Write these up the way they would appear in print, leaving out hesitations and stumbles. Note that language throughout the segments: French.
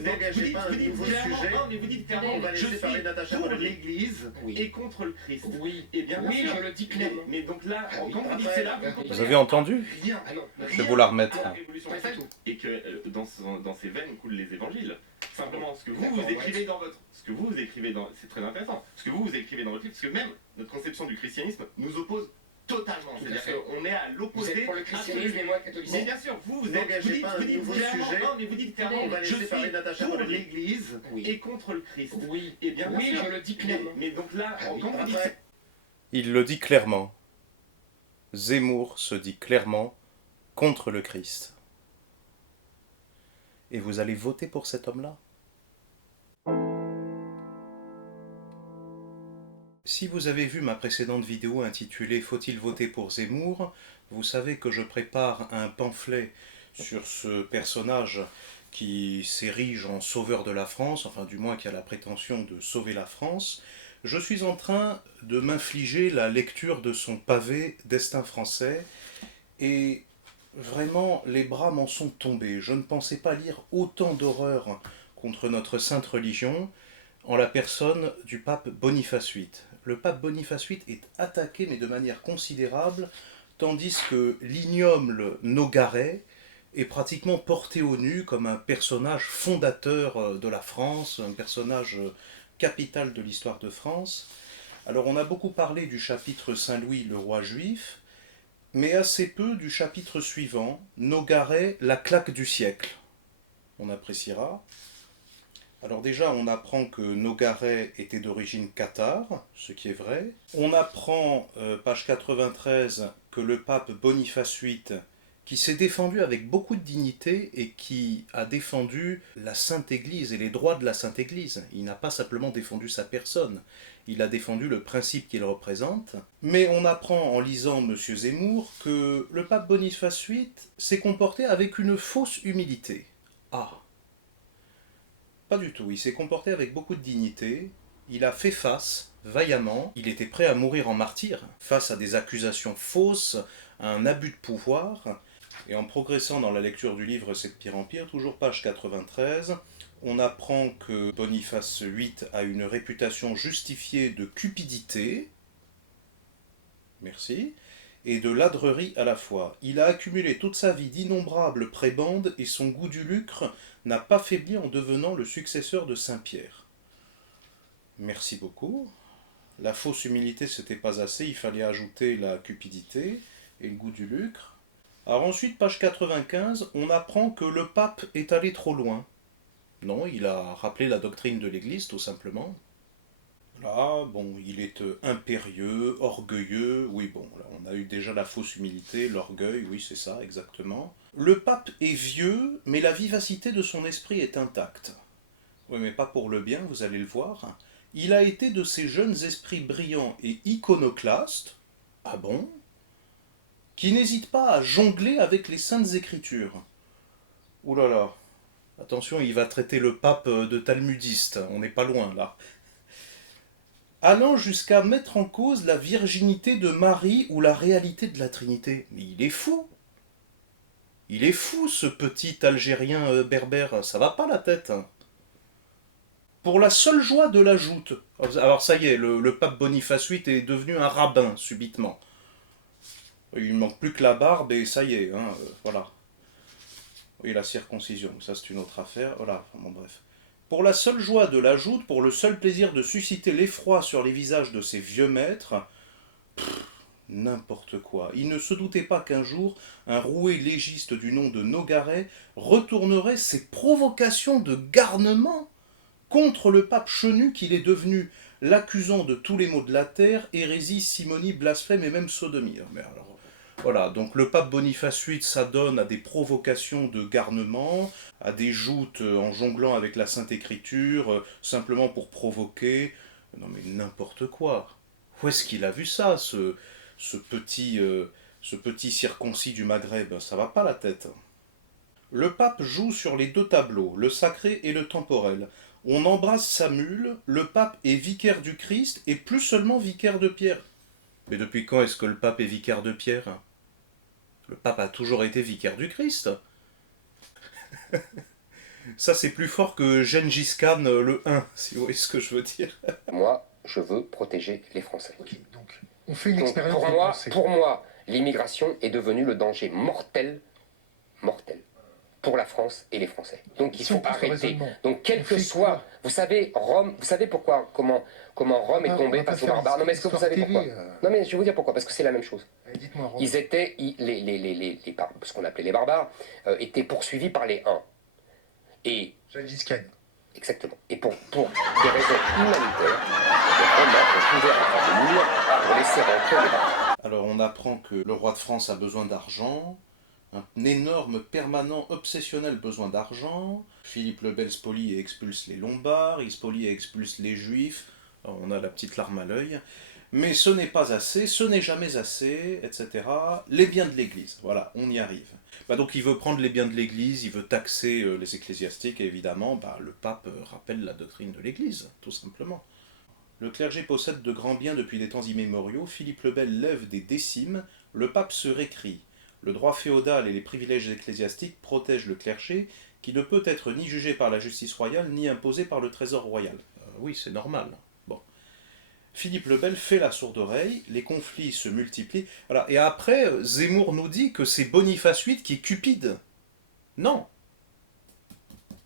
n'engagez pas un nouveau sujet. Non, mais vous dites clairement, On va je laisser parler suis Natacha pour pour l'Église Oui. et contre le Christ. Oui. Et bien Oui, sûr. je le dis clairement. Mais donc là, Ah oui, quand vous dites après, cela, Vous avez entendu? Rien. Ah non, Je vais vous la remettre. la révolution pas française, du tout. et que dans ces veines coulent les évangiles. Simplement, ce que vous D'accord, écrivez dans votre, ce que vous écrivez dans, c'est très intéressant. Ce que vous écrivez dans votre livre, parce que même notre conception du christianisme nous oppose totalement. Tout à C'est-à-dire fait. qu'on est à Vous l'opposé. êtes pour le christianisme et moi catholique. Mais bien sûr, vous êtes, N'engagez pas un dites nouveau clairement, sujet. non, mais vous dites clairement, On va je laisser suis parler Natacha pour pour l'Église. Oui. et contre le Christ. Oui. Et bien Oui, sûr. je le dis clairement. Mais donc là, Ah oui, quand vous dites Après, Il le dit clairement. Zemmour se dit clairement contre le Christ. Et vous allez voter pour cet homme-là? Si vous avez vu ma précédente vidéo intitulée « Faut-il voter pour Zemmour ?», vous savez que je prépare un pamphlet sur ce personnage qui s'érige en sauveur de la France, enfin du moins qui a la prétention de sauver la France. Je suis en train de m'infliger la lecture de son pavé « Destin français » et vraiment les bras m'en sont tombés. Je ne pensais pas lire autant d'horreurs contre notre sainte religion en la personne du pape Boniface VIII. Le pape Boniface VIII est attaqué, mais de manière considérable, tandis que l'ignoble Nogaret est pratiquement porté au nu comme un personnage fondateur de la France, un personnage capital de l'histoire de France. Alors on a beaucoup parlé du chapitre Saint-Louis, le roi juif, mais assez peu du chapitre suivant, Nogaret, la claque du siècle. On appréciera. Alors déjà, on apprend que Nogaret était d'origine cathare, ce qui est vrai. On apprend, page 93, que le pape Boniface VIII, qui s'est défendu avec beaucoup de dignité et qui a défendu la Sainte Église et les droits de la Sainte Église. Il n'a pas simplement défendu sa personne, il a défendu le principe qu'il représente. Mais on apprend en lisant M. Zemmour que le pape Boniface VIII s'est comporté avec une fausse humilité. Ah! Pas du tout, il s'est comporté avec beaucoup de dignité, il a fait face, vaillamment, il était prêt à mourir en martyr, face à des accusations fausses, à un abus de pouvoir, et en progressant dans la lecture du livre C'est de pire en pire, toujours page 93, on apprend que Boniface VIII a une réputation justifiée de cupidité, merci, et de ladrerie à la fois. Il a accumulé toute sa vie d'innombrables prébendes et son goût du lucre n'a pas faibli en devenant le successeur de Saint-Pierre. Merci beaucoup. La fausse humilité, c'était pas assez, il fallait ajouter la cupidité et le goût du lucre. Alors ensuite, page 95, on apprend que le pape est allé trop loin. Non, il a rappelé la doctrine de l'Église, tout simplement. Là, bon, il est impérieux, orgueilleux, oui, bon, là, on a eu déjà la fausse humilité, l'orgueil, oui, c'est ça, exactement. Le pape est vieux, mais la vivacité de son esprit est intacte. Oui, mais pas pour le bien, vous allez le voir. Il a été de ces jeunes esprits brillants et iconoclastes, ah bon, qui n'hésitent pas à jongler avec les saintes écritures. Ouh là là, attention, il va traiter le pape de talmudiste, on n'est pas loin, là. Allant jusqu'à mettre en cause la virginité de Marie ou la réalité de la Trinité. Mais il est fou! Il est fou, ce petit Algérien berbère, ça va pas la tête. Pour la seule joie de la joute. Alors ça y est, le pape Boniface VIII est devenu un rabbin, subitement. Il ne manque plus que la barbe et ça y est, hein, voilà. Oui, la circoncision, ça c'est une autre affaire, voilà, enfin, bon bref. Pour la seule joie de la joute, pour le seul plaisir de susciter l'effroi sur les visages de ses vieux maîtres, n'importe quoi. Il ne se doutait pas qu'un jour, un roué légiste du nom de Nogaret retournerait ses provocations de garnement contre le pape chenu qu'il est devenu, l'accusant de tous les maux de la terre, hérésie, simonie, blasphème et même sodomie. Mais alors, voilà, donc le pape Boniface VIII s'adonne à des provocations de garnement, à des joutes en jonglant avec la Sainte Écriture, simplement pour provoquer. Non mais n'importe quoi. Où est-ce qu'il a vu ça, ce petit circoncis du Maghreb? Ça va pas la tête. Le pape joue sur les deux tableaux, le sacré et le temporel. On embrasse sa mule, le pape est vicaire du Christ et plus seulement vicaire de Pierre. Mais depuis quand est-ce que le pape est vicaire de Pierre? Le pape a toujours été vicaire du Christ. Ça, c'est plus fort que Gengis Khan le 1, si vous voyez ce que je veux dire. Moi, je veux protéger les Français. Ok, donc on fait une Donc, expérience pour de moi, pensée. l'immigration est devenue le danger mortel, pour la France et les Français. Donc il Si on faut pousse le arrêter. raisonnement, Donc quel on que fait soit, quoi? vous savez, Rome, vous savez pourquoi, comment Rome est tombée face aux barbares. Non mais est-ce que vous savez pourquoi? Non mais je vais vous dire pourquoi, parce que c'est la même chose. Dites-moi, Rome. Ils étaient, ce qu'on appelait les barbares, étaient poursuivis par les Huns. Et Gengis Khan. exactement. Et pour des raisons humanitaires, les Romains ont ouvert un mur pour laisser rentrer les barbares. Alors on apprend que le roi de France a besoin d'argent, un énorme, permanent, obsessionnel besoin d'argent. Philippe le Bel spolie et expulse les Lombards, il spolie et expulse les Juifs. Alors, on a la petite larme à l'œil. Mais ce n'est pas assez, ce n'est jamais assez, etc. Les biens de l'Église, voilà, on y arrive. Donc il veut prendre les biens de l'Église, il veut taxer les ecclésiastiques, et évidemment, le pape rappelle la doctrine de l'Église, tout simplement. Le clergé possède de grands biens depuis des temps immémoriaux, Philippe le Bel lève des décimes, le pape se récrie. Le droit féodal et les privilèges ecclésiastiques protègent le clergé, qui ne peut être ni jugé par la justice royale, ni imposé par le trésor royal. Oui, c'est normal. Bon. Philippe le Bel fait la sourde oreille, les conflits se multiplient. Voilà. Et après, Zemmour nous dit que c'est Boniface VIII qui est cupide. Non.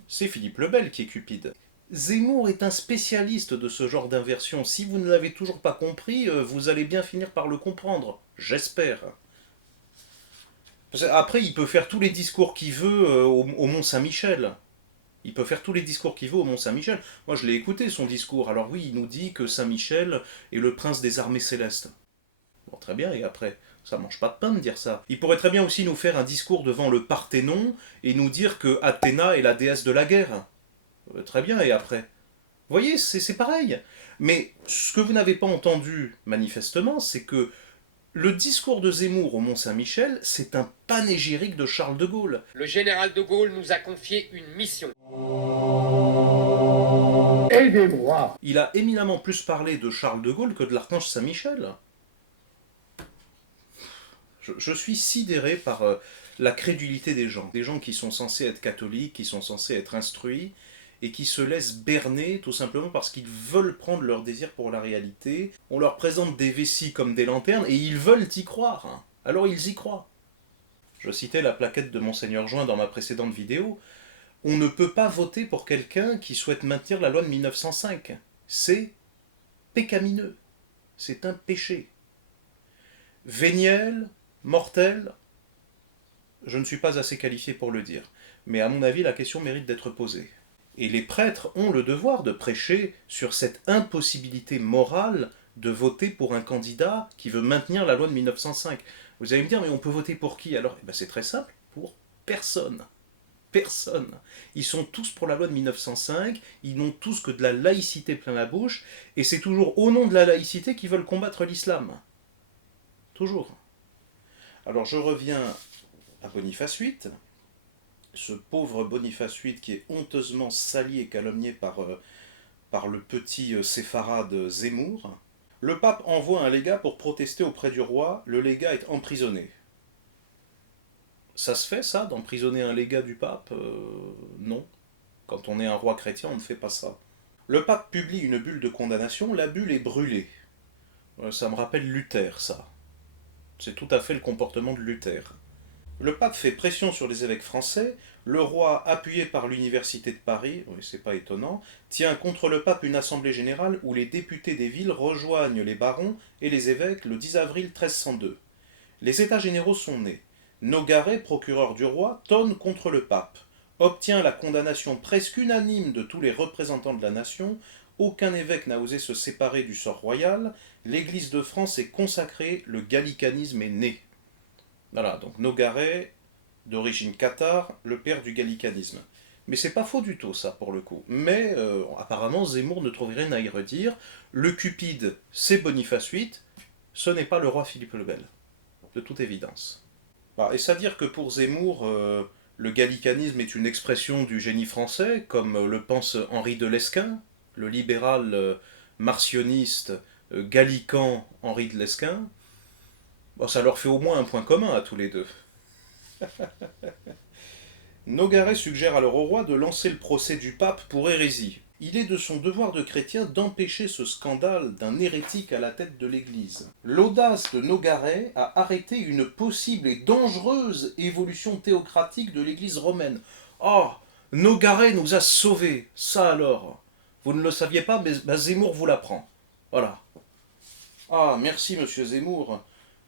C'est Philippe le Bel qui est cupide. Zemmour est un spécialiste de ce genre d'inversion. Si vous ne l'avez toujours pas compris, vous allez bien finir par le comprendre. J'espère. Après, il peut faire tous les discours qu'il veut au Mont-Saint-Michel. Il peut faire tous les discours qu'il veut au Mont-Saint-Michel. Moi, je l'ai écouté, son discours. Alors oui, il nous dit que Saint-Michel est le prince des armées célestes. Bon, très bien, et après, ça mange pas de pain de dire ça. Il pourrait très bien aussi nous faire un discours devant le Parthénon et nous dire que Athéna est la déesse de la guerre. Très bien, et après? Vous voyez, c'est pareil. Mais ce que vous n'avez pas entendu, manifestement, c'est que le discours de Zemmour au Mont-Saint-Michel, c'est un panégyrique de Charles de Gaulle. Le général de Gaulle nous a confié une mission. Aidez-moi. Il a éminemment plus parlé de Charles de Gaulle que de l'archange Saint-Michel. Je suis sidéré par la crédulité des gens qui sont censés être catholiques, qui sont censés être instruits, et qui se laissent berner tout simplement parce qu'ils veulent prendre leur désir pour la réalité. On leur présente des vessies comme des lanternes, et ils veulent y croire. Alors ils y croient. Je citais la plaquette de Monseigneur Join dans ma précédente vidéo. On ne peut pas voter pour quelqu'un qui souhaite maintenir la loi de 1905. C'est pécamineux. C'est un péché. Véniel, mortel, je ne suis pas assez qualifié pour le dire. Mais à mon avis, la question mérite d'être posée. Et les prêtres ont le devoir de prêcher sur cette impossibilité morale de voter pour un candidat qui veut maintenir la loi de 1905. Vous allez me dire, mais on peut voter pour qui alors? C'est très simple, pour personne. Personne. Ils sont tous pour la loi de 1905, ils n'ont tous que de la laïcité plein la bouche, et c'est toujours au nom de la laïcité qu'ils veulent combattre l'islam. Toujours. Alors je reviens à Boniface VIII, ce pauvre Boniface VIII qui est honteusement sali et calomnié par le petit séfarade Zemmour. Le pape envoie un légat pour protester auprès du roi, le légat est emprisonné. Ça se fait ça, d'emprisonner un légat du pape? Non. Quand on est un roi chrétien, on ne fait pas ça. Le pape publie une bulle de condamnation, la bulle est brûlée. Ça me rappelle Luther, ça. C'est tout à fait le comportement de Luther. Le pape fait pression sur les évêques français, le roi, appuyé par l'université de Paris, oui, c'est pas étonnant, tient contre le pape une assemblée générale où les députés des villes rejoignent les barons et les évêques le 10 avril 1302. Les états généraux sont nés. Nogaret, procureur du roi, tonne contre le pape, obtient la condamnation presque unanime de tous les représentants de la nation, aucun évêque n'a osé se séparer du sort royal, l'Église de France est consacrée, le gallicanisme est né. Voilà, donc Nogaret, d'origine cathare, le père du gallicanisme. Mais c'est pas faux du tout, ça, pour le coup. Mais apparemment, Zemmour ne trouve rien à y redire. Le cupide, c'est Boniface VIII, ce n'est pas le roi Philippe le Bel, de toute évidence. Et c'est-à-dire que pour Zemmour, le gallicanisme est une expression du génie français, comme le pense Henri de Lesquen, le libéral marcioniste gallican Henri de Lesquen. Ça leur fait au moins un point commun à tous les deux. Nogaret suggère alors au roi de lancer le procès du pape pour hérésie. Il est de son devoir de chrétien d'empêcher ce scandale d'un hérétique à la tête de l'Église. L'audace de Nogaret a arrêté une possible et dangereuse évolution théocratique de l'Église romaine. Oh, Nogaret nous a sauvés, ça alors. Vous ne le saviez pas, mais Zemmour vous l'apprend. Voilà. Ah, merci monsieur Zemmour.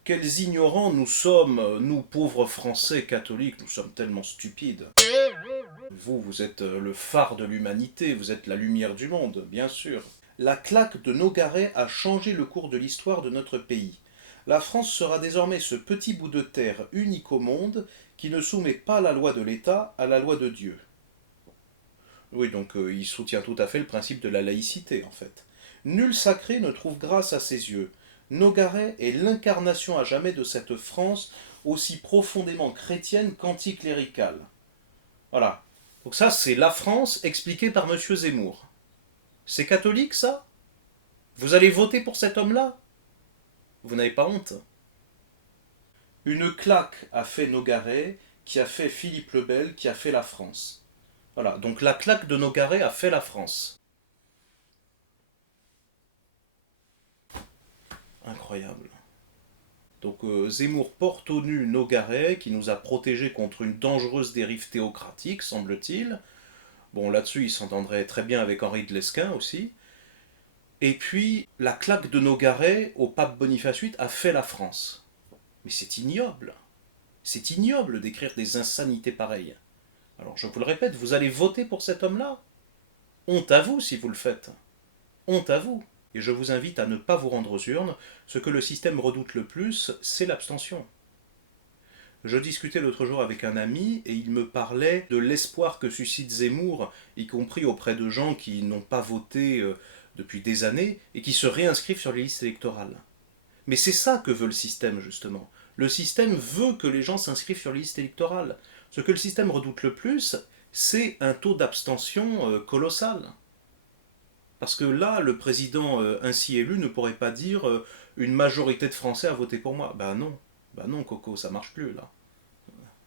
Quels ignorants nous sommes, nous pauvres Français catholiques, nous sommes tellement stupides. Vous êtes le phare de l'humanité, vous êtes la lumière du monde, bien sûr. La claque de Nogaret a changé le cours de l'histoire de notre pays. La France sera désormais ce petit bout de terre unique au monde qui ne soumet pas la loi de l'État à la loi de Dieu. Oui, donc il soutient tout à fait le principe de la laïcité, en fait. Nul sacré ne trouve grâce à ses yeux. Nogaret est l'incarnation à jamais de cette France aussi profondément chrétienne qu'anticléricale. Voilà. Donc ça, c'est la France expliquée par M. Zemmour. C'est catholique, ça? Vous allez voter pour cet homme-là? Vous n'avez pas honte? Une claque a fait Nogaret, qui a fait Philippe le Bel, qui a fait la France. Voilà, donc la claque de Nogaret a fait la France. Incroyable. Donc Zemmour porte au nu Nogaret, qui nous a protégés contre une dangereuse dérive théocratique, semble-t-il. Bon, là-dessus, il s'entendrait très bien avec Henri de Lesquen aussi. Et puis, la claque de Nogaret au pape Boniface VIII a fait la France. Mais c'est ignoble. C'est ignoble d'écrire des insanités pareilles. Alors, je vous le répète, vous allez voter pour cet homme-là? Honte à vous si vous le faites. Honte à vous. Et je vous invite à ne pas vous rendre aux urnes. Ce que le système redoute le plus, c'est l'abstention. Je discutais l'autre jour avec un ami et il me parlait de l'espoir que suscite Zemmour, y compris auprès de gens qui n'ont pas voté depuis des années et qui se réinscrivent sur les listes électorales. Mais c'est ça que veut le système, justement. Le système veut que les gens s'inscrivent sur les listes électorales. Ce que le système redoute le plus, c'est un taux d'abstention colossal. Parce que là, le président ainsi élu ne pourrait pas dire une majorité de Français a voté pour moi. Ben non, Coco, ça marche plus là.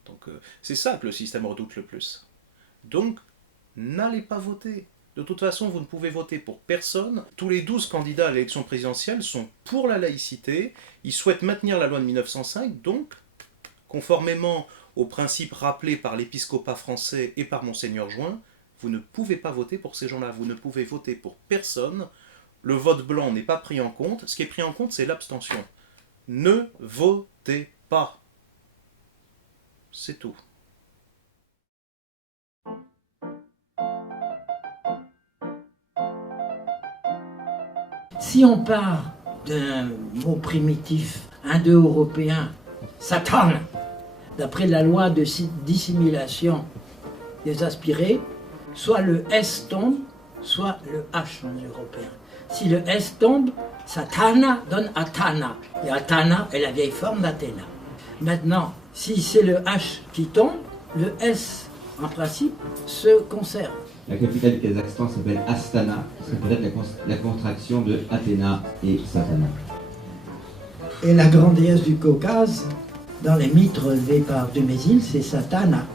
Donc c'est ça que le système redoute le plus. Donc, n'allez pas voter. De toute façon, vous ne pouvez voter pour personne. Tous les 12 candidats à l'élection présidentielle sont pour la laïcité. Ils souhaitent maintenir la loi de 1905. Donc, conformément aux principes rappelés par l'épiscopat français et par Monseigneur Join, vous ne pouvez pas voter pour ces gens-là. Vous ne pouvez voter pour personne. Le vote blanc n'est pas pris en compte. Ce qui est pris en compte, c'est l'abstention. Ne votez pas. C'est tout. Si on part d'un mot primitif indo-européen, Satan, d'après la loi de dissimulation des aspirés, soit le S tombe, soit le H en européen. Si le S tombe, Satana donne Athana. Et Athana est la vieille forme d'Athéna. Maintenant, si c'est le H qui tombe, le S, en principe, se conserve. La capitale du Kazakhstan s'appelle Astana, ce serait peut-être la contraction de Athéna et Satana. Et la grande déesse du Caucase, dans les mythes relevés par Dumézil, c'est Satana.